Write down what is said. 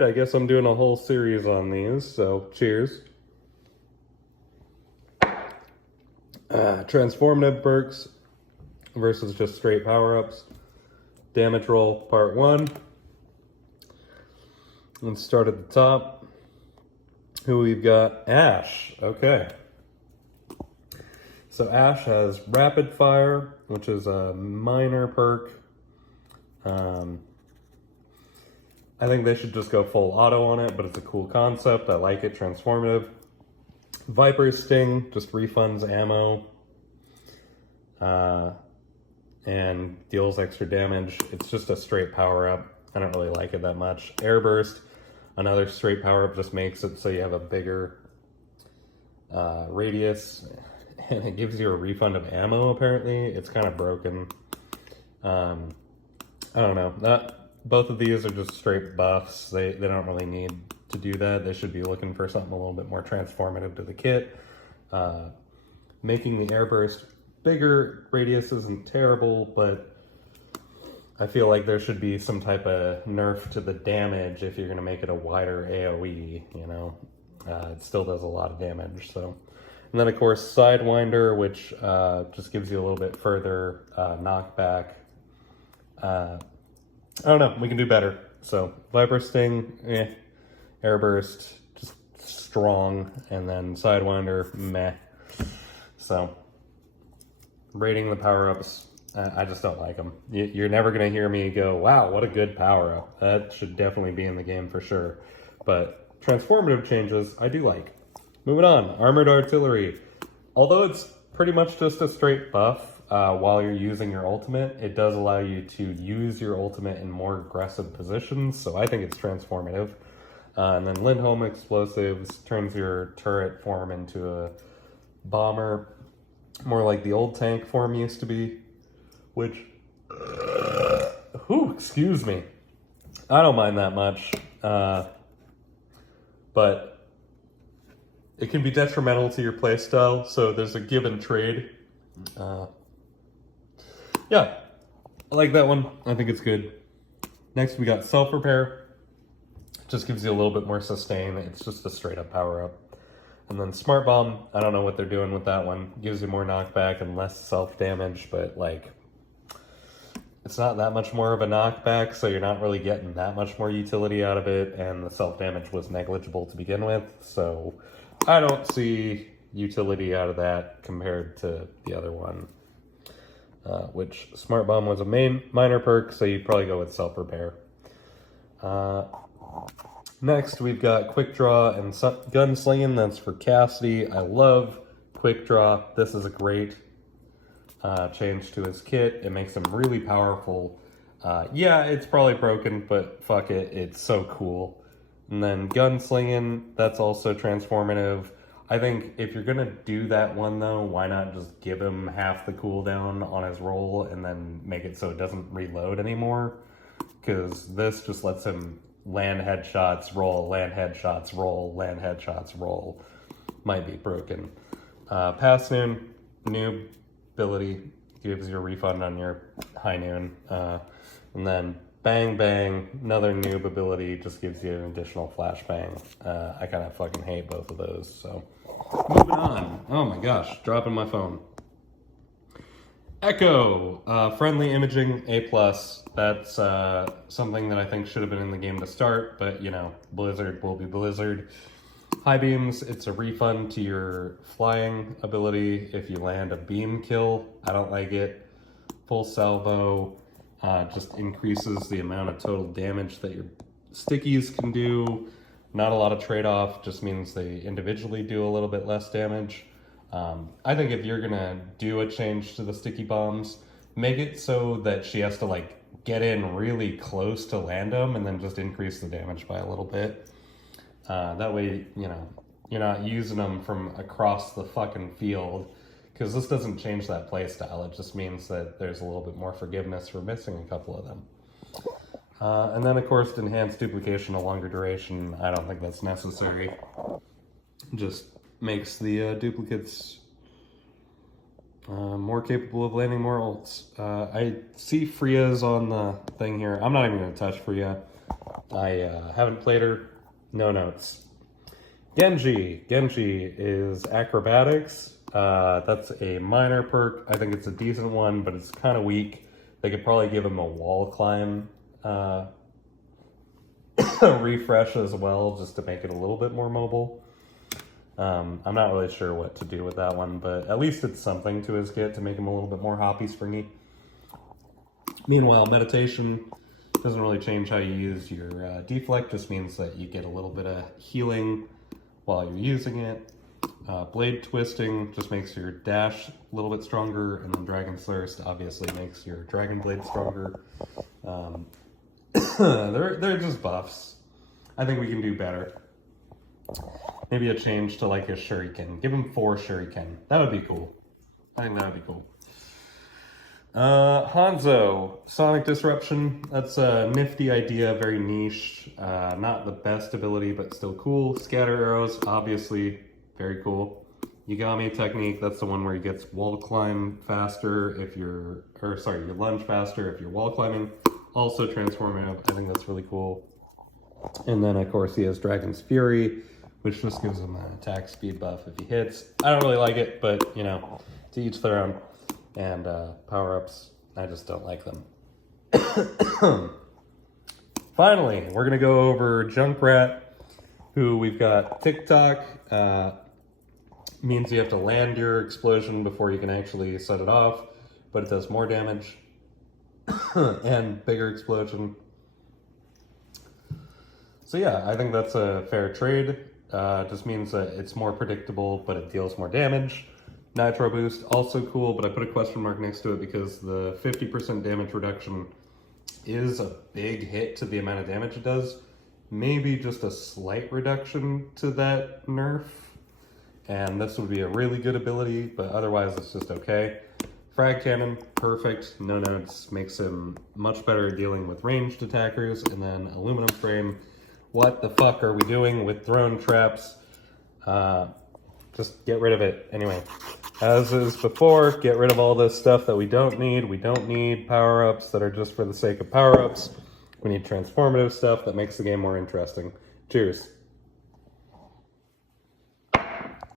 Alright, I guess I'm doing a whole series on these, so cheers. Transformative perks versus just straight power-ups. Damage roll part 1. Let's start at the top. Who we've got? Ash. Okay. So Ash has Rapid Fire, which is a minor perk. I think they should just go full auto on it, but it's a cool concept. I like it. Transformative. Viper Sting just refunds ammo and deals extra damage. It's just a straight power-up. I don't really like it that much. Air Burst, another straight power-up, just makes it so you have a bigger radius, and it gives you a refund of ammo, apparently. It's kind of broken. I don't know. Both of these are just straight buffs. They don't really need to do that. They should be looking for something a little bit more transformative to the kit. Making the Airburst bigger radius isn't terrible, but I feel like there should be some type of nerf to the damage if you're going to make it a wider AoE, you know? It still does a lot of damage, so. And then, of course, Sidewinder, which just gives you a little bit further knockback. I don't know, we can do better. So, Viper Sting, Airburst, just strong, and then Sidewinder, meh. So, rating the power-ups, I just don't like them. You're never going to hear me go, wow, what a good power-up. That should definitely be in the game for sure. But transformative changes, I do like. Moving on, Armored Artillery. Although it's pretty much just a straight buff, while you're using your ultimate, it does allow you to use your ultimate in more aggressive positions, so I think it's transformative. And then Lindholm Explosives turns your turret form into a bomber, more like the old tank form used to be, which, excuse me, I don't mind that much, but it can be detrimental to your playstyle, so there's a give and trade. Yeah, I like that one. I think it's good. Next, we got Self-Repair. Just gives you a little bit more sustain. It's just a straight-up power-up. And then Smart Bomb, I don't know what they're doing with that one. Gives you more knockback and less self-damage, but, like, it's not that much more of a knockback, so you're not really getting that much more utility out of it, and the self-damage was negligible to begin with, so I don't see utility out of that compared to the other one. Which Smart Bomb was a minor perk, so you'd probably go with Self-Repair. Next, we've got Quick Draw and Gunslinging. That's for Cassidy. I love Quick Draw. This is a great change to his kit. It makes him really powerful. Yeah, it's probably broken, but fuck it. It's so cool. And then Gunslinging, that's also transformative. I think if you're gonna do that one though, why not just give him half the cooldown on his roll and then make it so it doesn't reload anymore? Because this just lets him land headshots, roll, land headshots, roll, land headshots, roll. Might be broken. Pass Noon, new ability, gives you a refund on your High Noon. And then Bang Bang, another noob ability, just gives you an additional flashbang. I kind of fucking hate both of those, so. Moving on. Oh my gosh, dropping my phone. Echo, friendly imaging, A+. That's something that I think should have been in the game to start, but you know, Blizzard will be Blizzard. High beams, it's a refund to your flying ability if you land a beam kill. I don't like it. Full salvo. Just increases the amount of total damage that your stickies can do. Not a lot of trade-off, just means they individually do a little bit less damage. I think if you're gonna do a change to the sticky bombs, make it so that she has to like get in really close to land them and then just increase the damage by a little bit. That way, you know, you're not using them from across the fucking field. Because this doesn't change that playstyle, it just means that there's a little bit more forgiveness for missing a couple of them. And then, of course, enhanced duplication, a longer duration. I don't think that's necessary. Just makes the duplicates more capable of landing more ults. I see Freya's on the thing here. I'm not even going to touch Freya. I haven't played her. No notes. Genji. Genji is acrobatics. That's a minor perk. I think it's a decent one, but it's kind of weak. They could probably give him a wall climb refresh as well, just to make it a little bit more mobile. I'm not really sure what to do with that one, but at least it's something to his kit to make him a little bit more hoppy, springy. Meanwhile, meditation doesn't really change how you use your deflect, just means that you get a little bit of healing while you're using it. Blade twisting just makes your dash a little bit stronger, and then Dragon's Thirst obviously makes your Dragon Blade stronger. They're just buffs. I think we can do better. Maybe a change to like a Shuriken. Give him 4 Shuriken. That would be cool. I think that would be cool. Hanzo, Sonic Disruption. That's a nifty idea, very niche. Not the best ability, but still cool. Scatter Arrows, obviously, very cool. Yagami Technique, that's the one where he gets wall climb faster if you're, you lunge faster if you're wall climbing. Also transformative, I think that's really cool. And then, of course, he has Dragon's Fury, which just gives him an attack speed buff if he hits. I don't really like it, but, you know, to each their own. And power-ups, I just don't like them. Finally, we're going to go over Junkrat, who we've got TikTok. Means you have to land your explosion before you can actually set it off, but it does more damage. And bigger explosion. So yeah, I think that's a fair trade. Just means that it's more predictable, but it deals more damage. Nitro Boost, also cool, but I put a question mark next to it because the 50% damage reduction is a big hit to the amount of damage it does. Maybe just a slight reduction to that nerf. And this would be a really good ability, but otherwise it's just okay. Frag Cannon, perfect, no notes, makes him much better at dealing with ranged attackers. And then Aluminum Frame, what the fuck are we doing with Throne Traps? Just get rid of it. Anyway, as is before, get rid of all this stuff that we don't need. We don't need power-ups that are just for the sake of power-ups. We need transformative stuff that makes the game more interesting. Cheers.